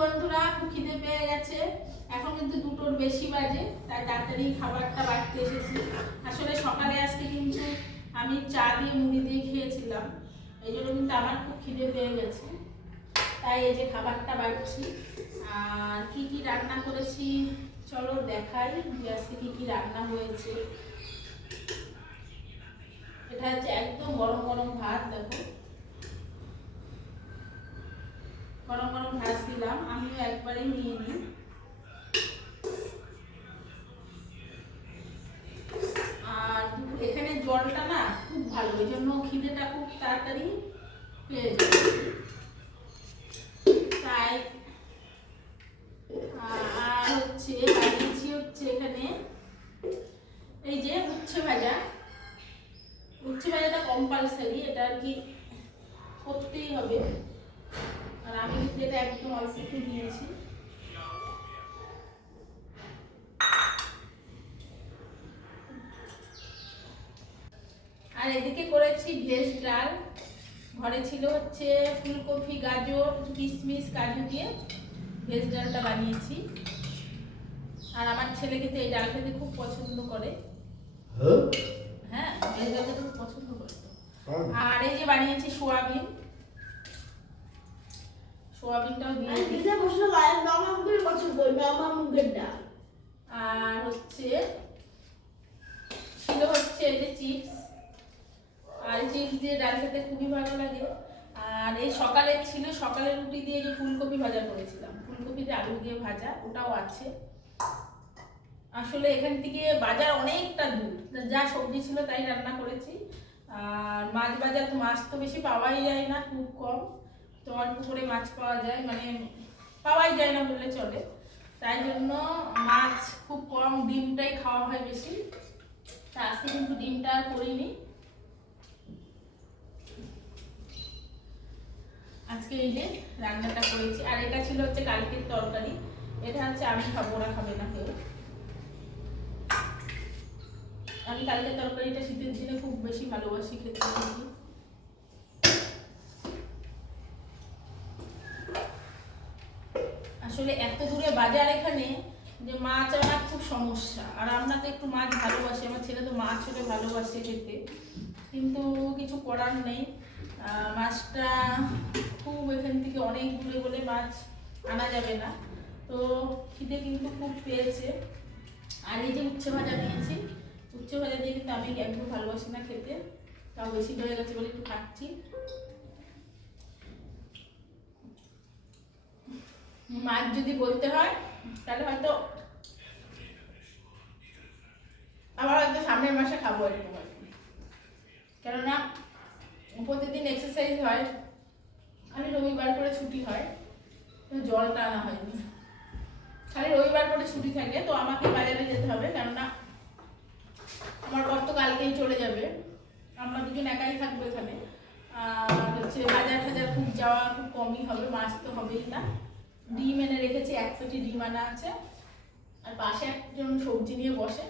বন্ধুরা, খুব খিদে পেয়ে গেছে। এখন কিন্তু 2টোর বেশি বাজে, তাই তাড়াতাড়ি খাবারটা বাড়তে এসেছি। আসলে সকালে আজকে কিন্তু আমি চা দিয়ে মুড়ি দিয়ে খেয়েছিলাম, এই জন্য কিন্তু আমার খুব খিদে পেয়ে গেছে। তাই এই যে খাবারটা বাড়ছি। আর কি কি রান্না করেছি চলো দেখাই যে আজকে কি কি রান্না হয়েছে। এটা হচ্ছে একদম গরম গরম ভাত। দেখো গরম গরম ভাত দিলাম, আমিও একবারে নিয়ে নিই। আর এখানে জলটা না খুব ভালো, ওই জন্য খিদেটা খুব তাড়াতাড়ি পেয়ে যাবে। তাই আর হচ্ছে বানিয়েছি হচ্ছে এখানে এই যে উচ্ছে ভাজা। উচ্ছে ভাজাটা কম্পালসারি, এটা আর কি করতেই হবে। আর আমি কিন্তু এটা একদম অল্প একটু দিয়েছি। আর এদিকে করেছি ভেজ ডাল। ঘরে ছিল হচ্ছে ফুলকপি, গাজর, কিশমিশ, কাজু দিয়ে ভেজ ডালটা বানিয়েছি। আর আমার ছেলে কিন্তু এই ডাল খেতে খুব পছন্দ করে। হ্যাঁ, ভেজ ডালটা খুব পছন্দ করে। আর এই যে বানিয়েছি সোয়াবিন, সোয়াবিনটাও দিয়েছি। আর হচ্ছে ছিল হচ্ছে এই যে চিপস, আর চিপস দিয়ে ডাল খেতে খুবই ভালো লাগে। আর এই সকালের ছিল সকালের রুটি দিয়ে যে ফুলকপি ভাজা করেছিলাম, ফুলকপিতে আলু দিয়ে ভাজা, ওটাও আছে। আসলে এখান থেকে বাজার অনেকটা দূর, যা সবজি ছিল তাই রান্না করেছি। আর মাছ বাজার তো, মাছ তো বেশি পাওয়াই যায় না, খুব কম, তো অল্প করে মাছ পাওয়া যায়, মানে পাওয়াই যায় না বললে চলে। তাই জন্য মাছ খুব কম, ডিমটাই খাওয়া হয় বেশি। তা আজকে কিন্তু ডিমটা আর করিনি, আজকে এই যে রান্নাটা করেছি। আর এটা ছিল হচ্ছে কালকের তরকারি, এটা হচ্ছে আমি খাবো, ওরা খাবে না কেউ। আমি কালকের তরকারিটা শীতের দিনে খুব বেশি ভালোবাসি খেতে। আসলে এত দূরে বাজার এখানে যে মাছ আনার খুব সমস্যা। আর আমরা তো একটু মাছ ভালোবাসি, আমার ছেলে তো মাছ হলে ভালোবাসে খেতে, কিন্তু কিছু করার নেই। মাছটা খুব এখান থেকে অনেক দূরে বলে মাছ আনা যাবে না, তো খিদে কিন্তু খুব পেয়েছে। আর এই যে উচ্ছে ভাজা নিয়েছি, উচ্ছে ভাজা দিয়ে কিন্তু আমি একদম ভালোবাসি না খেতে, তাও বেশি হয়ে গেছে বলে একটু খাচ্ছি। মাছ যদি বলতে হয় তাহলে হয়তো আবার হয়তো সামনের মাসে খাবো এরকম আর কি। কেননা প্রতিদিন এক্সারসাইজ হয়, খালি রবিবার করে ছুটি হয়, তো জলটা আনা হয়নি। খালি রবিবার করে ছুটি থাকে, তো আমাকে বাজারে যেতে হবে, কেননা আমার বর তো কালকেই চলে যাবে, আমরা দুজন একাই থাকবো এখানে। আর হচ্ছে বাজার টাজার খুব যাওয়া খুব কমই হবে, মাছ তো হবেই না। ডিম এনে রেখেছি, 1 পেটি ডিম আনা আছে। আর পাশে একজন সবজি নিয়ে বসে,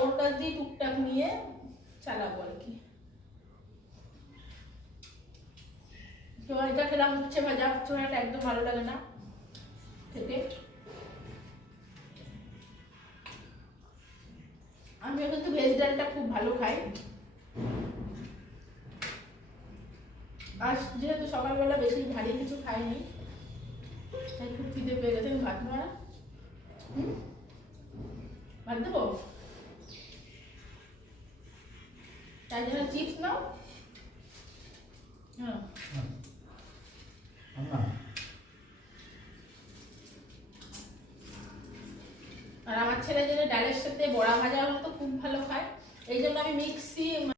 ওর কাছ দিয়ে টুকটাক নিয়ে চালাবো আর কি। তো এটা খেলাম উচ্ছে ভাজা, উচ্ছে ভাজাটা একদম ভালো লাগে না খেতে। আমিও কিন্তু ভেজ ডালটা খুব ভালো খাই। আর যেহেতু সকালবেলা বেশি ভারী কিছু খাইনি, তাই খুব খিদে পেয়ে গেছে। আমি ভাত নেওয়া, ভাত দেবো, তাই জন্য চিপস নাও। হ্যাঁ, আর আমার ছেলে যদি ডালের সাথে বড়া ভাজা হলে তো খুব ভালো খায়, এই জন্য আমি মিক্সি